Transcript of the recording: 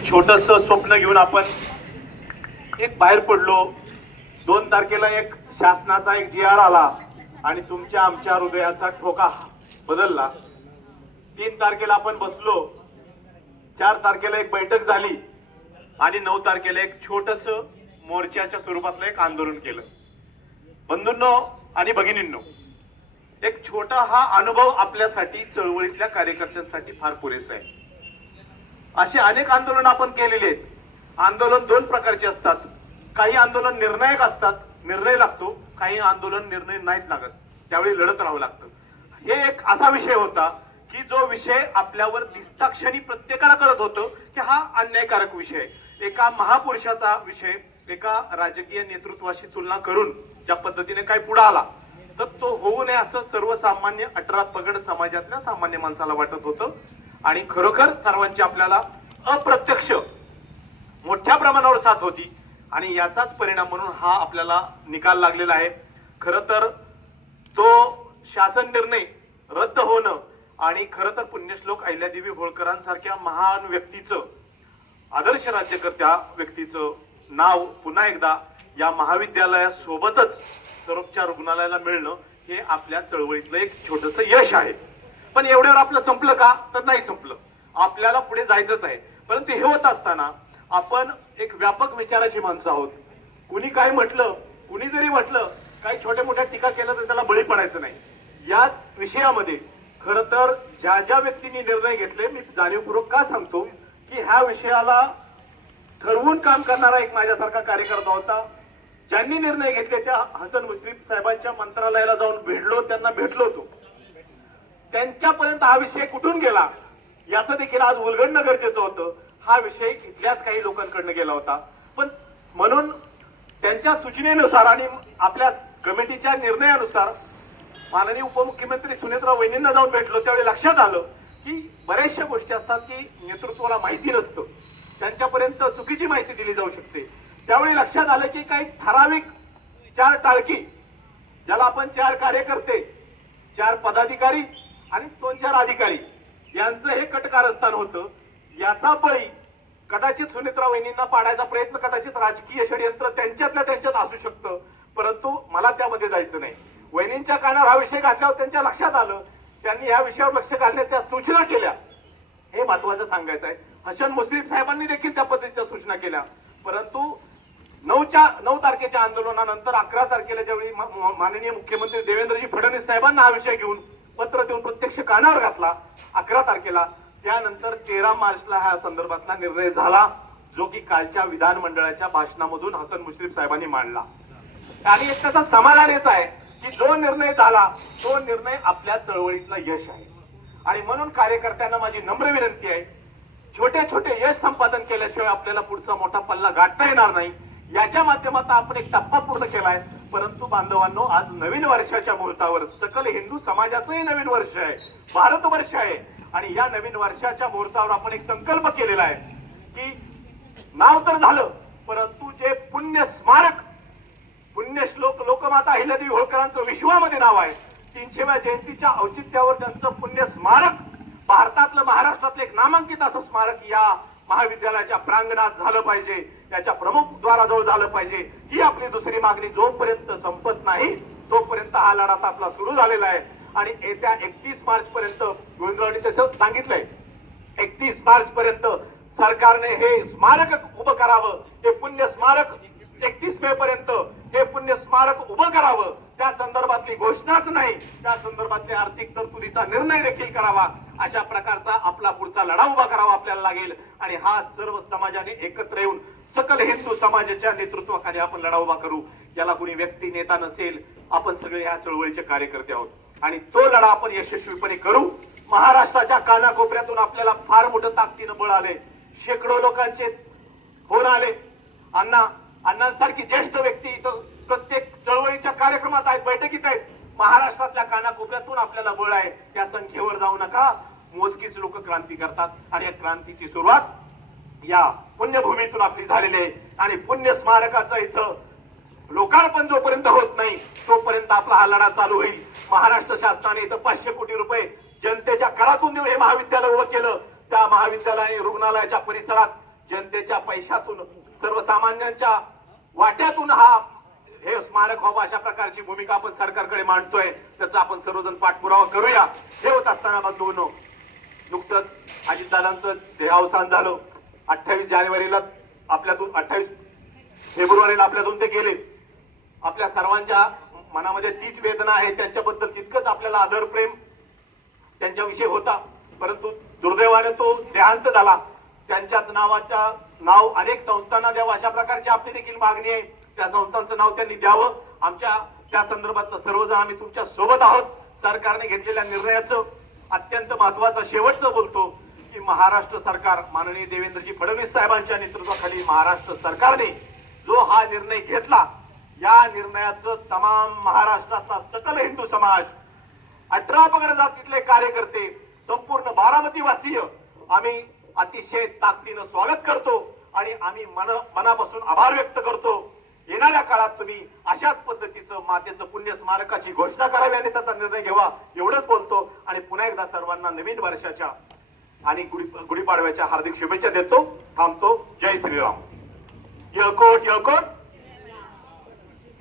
एक छोटस स्वप्न घेऊन आपण एक बाहेर पडलो। 2 तारखेला एक शासनाचा एक जी आर आला आणि तुमच्या आमच्या हृदयाचा ठोका बदलला। 3 तारखेला आपण बसलो, 4 तारखेला एक बैठक झाली आणि 9 तारखेला एक छोटस मोर्चाच्या स्वरूपातलं एक आंदोलन केलं। बंधूंनो आणि भगिनींनो, एक छोटा हा अनुभव आपल्यासाठी चळवळीतल्या कार्यकर्त्यांसाठी फार पुरेसा आहे। असे अनेक आंदोलन आपण केलेले आहेत। आंदोलन 2 प्रकारचे असतात। काही आंदोलन निर्णायक असतात, निर्णय लागतो, काही आंदोलन निर्णय नाहीत लागत, त्यावेळी लढत राहावं लागतं। हे एक असा विषय होता की जो विषय आपल्यावर दिसता क्षणी प्रत्येकाला कळत होतं की हा अन्यायकारक विषय आहे। एका महापुरुषाचा विषय एका राजकीय नेतृत्वाशी तुलना करून ज्या पद्धतीने काय पुढे आला, तर तो होऊ नये असं सर्वसामान्य 18 पगड समाजातल्या सामान्य माणसाला वाटत होतं। आणि खरोखर सर्वांची आपल्याला अप्रत्यक्ष मोठ्या प्रमाणावर साथ होती आणि याचाच परिणाम म्हणून हा आपल्याला निकाल लागलेला आहे। खरं तर तो शासन निर्णय रद्द होणं आणि खरं तर पुण्यश्लोक अहिल्यादेवी होळकरांसारख्या महान व्यक्तीचं, आदर्श राज्यकर्त्या व्यक्तीचं नाव पुन्हा एकदा या महाविद्यालयासोबतच सर्वोपचार रुग्णालयाला मिळणं हे आपल्या चळवळीतलं एक छोटंसं यश आहे। पण एवढ्यावर आपलं संपलं का? तर नाही संपलं, आपल्याला पुढे जायचंच आहे। परंतु हे होत असताना आपण एक व्यापक विचाराची माणसं आहोत। कुणी काय म्हटलं, कुणी जरी म्हटलं, काही छोट्या मोठ्या टीका केलं तर त्याला बळी पडायचं नाही। या विषयामध्ये खरं तर ज्या ज्या व्यक्तींनी निर्णय घेतले, मी जाणीवपूर्वक का सांगतो की ह्या विषयाला ठरवून काम करणारा एक माझ्यासारखा कार्यकर्ता होता। ज्यांनी निर्णय घेतले त्या हसन मुश्रीफ साहेबांच्या मंत्रालयाला जाऊन भेटलो, त्यांना भेटलो होतो। त्यांच्यापर्यंत हा विषय कुठून गेला याचं देखील आज उलगडणं गरजेचं होतं। हा विषय इथल्याच काही लोकांकडनं गेला होता, पण म्हणून त्यांच्या सूचनेनुसार आणि आपल्या कमिटीच्या निर्णयानुसार माननीय उपमुख्यमंत्री सुनेत्रा वहिनींना जाऊन भेटलो। त्यावेळी लक्षात आलं की बऱ्याचशा गोष्टी असतात की नेतृत्वाला माहिती नसतं, त्यांच्यापर्यंत चुकीची माहिती दिली जाऊ शकते। त्यावेळी लक्षात आलं की काही ठराविक 4 टाळकी, ज्याला आपण 4 कार्यकर्ते, 4 पदाधिकारी आणि 2-4 अधिकारी यांचं हे कटकारस्थान होतं। याचा बळी कदाचित सुनेत्रा वहिनींना पाडायचा प्रयत्न, कदाचित राजकीय षडयंत्र त्यांच्यातल्या त्यांच्यात असू शकतं, परंतु मला त्यामध्ये जायचं नाही। वहिनींच्या कानावर हा विषय घातल्यावर त्यांच्या लक्षात आलं, त्यांनी या विषयावर लक्ष घालण्याच्या सूचना केल्या, हे महत्वाचं सांगायचं आहे। हसन मुश्रीफ साहेबांनी देखील त्या पद्धतीच्या सूचना केल्या, परंतु 9 तारखेच्या आंदोलनानंतर 11 तारखेला ज्यावेळी माननीय मुख्यमंत्री देवेंद्रजी फडणवीस साहेबांना हा विषय घेऊन पत्र देऊन प्रत्यक्ष कानावर घातला 11 तारखेला, त्यानंतर 13 मार्चला ह्या संदर्भातला निर्णय झाला, जो की कालच्या विधानमंडळाच्या भाषणामधून हसन मुश्रीफ साहेबांनी मांडला। आणि एक त्याचा समाधानच आहे की जो निर्णय झाला तो निर्णय आपल्या चळवळीतला यश आहे। आणि म्हणून कार्यकर्त्यांना माझी नम्र विनंती आहे, छोटे छोटे यश संपादन केल्याशिवाय आपल्याला पुढचा मोठा पल्ला गाठता येणार नाही। याच्या माध्यमातून आपण एक टप्पा पूर्ण केलाय, परंतु बांधवांनो, आज नवीन वर्षाच्या मुहूर्तावर सकल हिंदू समाजाचंही नवीन वर्ष आहे, भारत वर्ष आहे। आणि या नवीन वर्षाच्या मुहूर्तावर आपण एक संकल्प केलेला आहे की नाव तर झालं, परंतु जे पुण्य स्मारक, पुण्यश्लोक लोकमाता अहिल्यादेवी होळकरांचं विश्वामध्ये नाव आहे, 300व्या जयंतीच्या औचित्यावर त्यांचं पुण्य स्मारक भारतातलं, महाराष्ट्रातलं एक नामांकित असं स्मारक या महाविद्यालयाच्या प्रांगणात झालं पाहिजे, याच्या प्रमुख द्वाराजवळ झालं पाहिजे। ही आपली दुसरी मागणी जोपर्यंत संपत नाही तोपर्यंत हा लढा आपला सुरू झालेला आहे। आणि येत्या 31 मार्च पर्यंत गोविंदरावांनी तसं सांगितलंय, 31 मार्च पर्यंत सरकारने हे स्मारक उभं करावं, हे पुण्य स्मारक 31 मे पर्यंत हे पुण्य स्मारक उभं करावं। त्या संदर्भातली घोषणाच नाही, त्या संदर्भातल्या आर्थिक तरतुदीचा निर्णय देखील करावा। अशा प्रकारचा आपला पुढचा लढा उभा करावा आपल्याला लागेल। आणि हा सर्व समाजाने एकत्र येऊन सकल हिंदू समाजाच्या नेतृत्वाखाली आपण लढा उभा करू। याला कोणी व्यक्ती नेता नसेल, आपण सगळे या चळवळीचे कार्यकर्ते आहोत आणि तो लढा आपण यशस्वीपणे करू। महाराष्ट्राच्या कानाकोपऱ्यातून आपल्याला फार मोठं ताकदीनं बळ आले, शेकडो लोकांचे फोन आले, अण्णांसारखी ज्येष्ठ व्यक्ती इथं प्रत्येक चळवळीच्या कार्यक्रमात आहेत, बैठकीत आहेत। महाराष्ट्रातल्या कानाकोपऱ्यातून आपल्याला बळ आहे, त्या संख्येवर जाऊ नका। मोजकीच लोक क्रांती करतात आणि या क्रांतीची सुरुवात या पुण्यभूमीतून आपली झालेली आहे। आणि पुण्य स्मारकाचं इथं लोकार्पण जोपर्यंत होत नाही तोपर्यंत आपला हा लढा चालू होईल। महाराष्ट्र शासनाने इथं 500 कोटी रुपये जनतेच्या करातून देऊन हे महाविद्यालय उभं केलं। त्या महाविद्यालय रुग्णालयाच्या परिसरात जनतेच्या पैशातून सर्वसामान्यांच्या वाट्यातून हा हे स्मारक व्हावं अशा प्रकारची भूमिका आपण सरकारकडे मांडतोय. त्याचा आपण सर्वजण पाठपुरावा करूया. हे होत असताना बंधूंनो, नुकतंच अजितदादांचं देहावसान झालं. 28 जानेवारीला आपल्यातून 28 फेब्रुवारीला आपल्यातून ते गेले. आपल्या सर्वांच्या मनामध्ये तीच वेदना आहे. त्यांच्याबद्दल तितकंच आपल्याला आदर प्रेम त्यांच्याविषयी होता. परंतु दुर्दैवाने तो देहांत झाला. त्यांच्याच नाव अनेक संस्थांना द्यावं अशा प्रकारची आपली देखील मागणी आहे. त्या संस्थांचं नाव त्यांनी द्यावं. आमच्या त्या संदर्भातलं सर्वजण आम्ही तुमच्या सोबत आहोत. सरकारने घेतलेल्या निर्णयाचं अत्यंत महत्वाचं शेवटचं बोलतो की महाराष्ट्र सरकार माननीय देवेंद्रजी फडणवीस साहेबांच्या नेतृत्वाखाली महाराष्ट्र सरकारने जो हा निर्णय घेतला, या निर्णयाचं तमाम महाराष्ट्राचा सकल हिंदू समाज, 18 पगड जातीतले कार्यकर्ते, संपूर्ण बारामती वासीय आम्ही अतिशय ताकदीनं स्वागत करतो आणि आम्ही मनापासून आभार व्यक्त करतो. येणाऱ्या काळात तुम्ही अशाच पद्धतीचं मातेचं पुण्य स्मारकाची घोषणा करावी आणि त्याचा निर्णय घ्यावा एवढंच बोलतो आणि पुन्हा एकदा सर्वांना नवीन वर्षाच्या आणि गुढीपाडव्याच्या हार्दिक शुभेच्छा देतो. थांबतो. जय श्रीराम. यळकोट यळकोट.